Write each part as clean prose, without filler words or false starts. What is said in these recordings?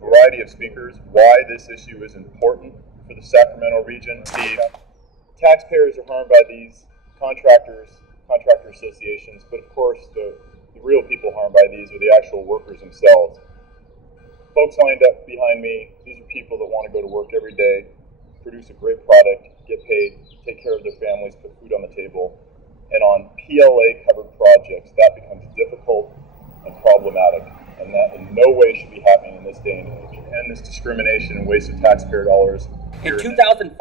variety of speakers why this issue is important for the Sacramento region. The taxpayers are harmed by these contractor associations, but of course the real people harmed by these are the actual workers themselves. Folks lined up behind me, these are people that want to go to work every day, produce a great product, get paid, take care of their families, put food on the table. And on PLA-covered projects, that becomes difficult and problematic, and that in no way should be happening in this day and age. End this discrimination and waste of taxpayer dollars. In 2005,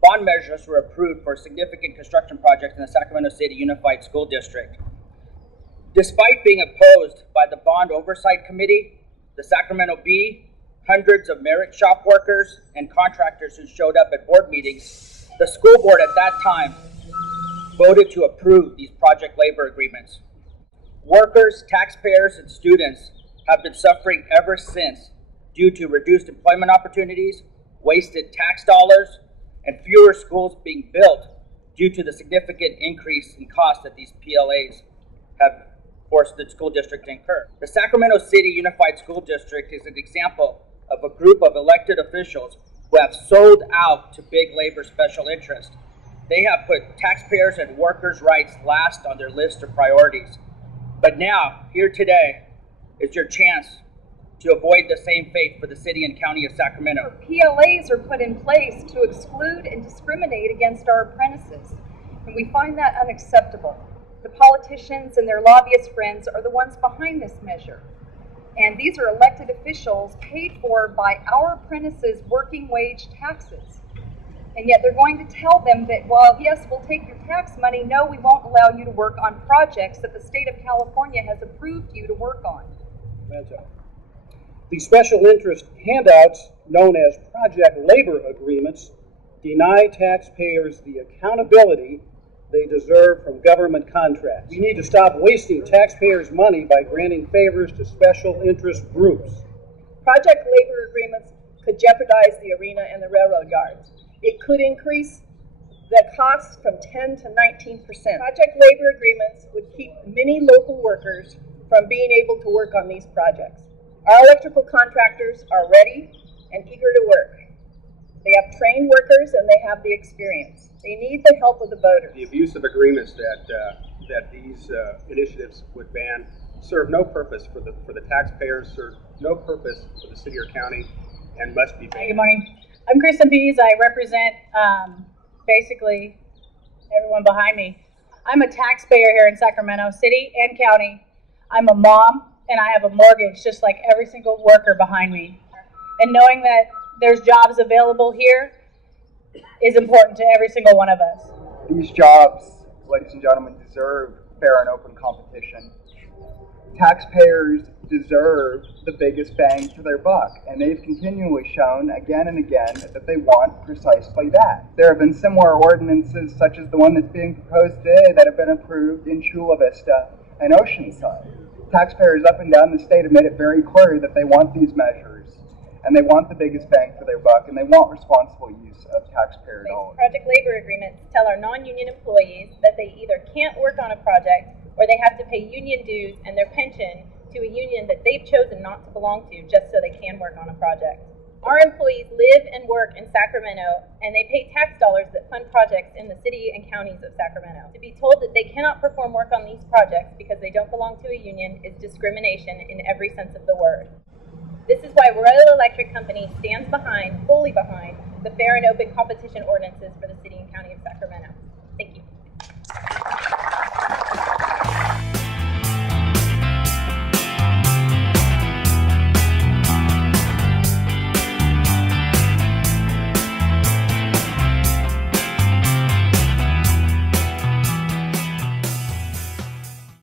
bond measures were approved for significant construction projects in the Sacramento City Unified School District. Despite being opposed by the Bond Oversight Committee, the Sacramento Bee, hundreds of merit shop workers, and contractors who showed up at board meetings, the school board at that time voted to approve these project labor agreements. Workers, taxpayers, and students have been suffering ever since due to reduced employment opportunities, wasted tax dollars, and fewer schools being built due to the significant increase in cost that these PLAs have forced the school district to incur. The Sacramento City Unified School District is an example of a group of elected officials who have sold out to big labor special interest. They have put taxpayers and workers' rights last on their list of priorities. But now, here today, is your chance to avoid the same fate for the city and county of Sacramento. PLAs are put in place to exclude and discriminate against our apprentices, and we find that unacceptable. The politicians and their lobbyist friends are the ones behind this measure. And these are elected officials paid for by our apprentices' working wage taxes. And yet they're going to tell them that, well, yes, we'll take your tax money. No, we won't allow you to work on projects that the state of California has approved you to work on. The special interest handouts, known as project labor agreements, deny taxpayers the accountability they deserve from government contracts. We need to stop wasting taxpayers' money by granting favors to special interest groups. Project labor agreements could jeopardize the arena and the railroad yards. It could increase the costs from 10 to 19%. Project labor agreements would keep many local workers from being able to work on these projects. Our electrical contractors are ready and eager to work. They have trained workers and they have the experience. They need the help of the voters. The abusive agreements that these initiatives would ban serve no purpose for the taxpayers, serve no purpose for the city or county, and must be banned. Good morning. I'm Kristen Bees. I represent basically everyone behind me. I'm a taxpayer here in Sacramento City and County. I'm a mom and I have a mortgage just like every single worker behind me. And knowing that there's jobs available here is important to every single one of us. These jobs, ladies and gentlemen, deserve fair and open competition. Taxpayers deserve the biggest bang for their buck, and they've continually shown again and again that they want precisely that. There have been similar ordinances, such as the one that's being proposed today, that have been approved in Chula Vista and Oceanside. Taxpayers up and down the state have made it very clear that they want these measures, and they want the biggest bang for their buck, and they want responsible use of taxpayer dollars. Project labor agreements tell our non-union employees that they either can't work on a project or they have to pay union dues and their pension to a union that they've chosen not to belong to just so they can work on a project. Our employees live and work in Sacramento, and they pay tax dollars that fund projects in the city and counties of Sacramento. To be told that they cannot perform work on these projects because they don't belong to a union is discrimination in every sense of the word. This is why Royal Electric Company stands fully behind, the fair and open competition ordinances for the city and county of Sacramento. Thank you.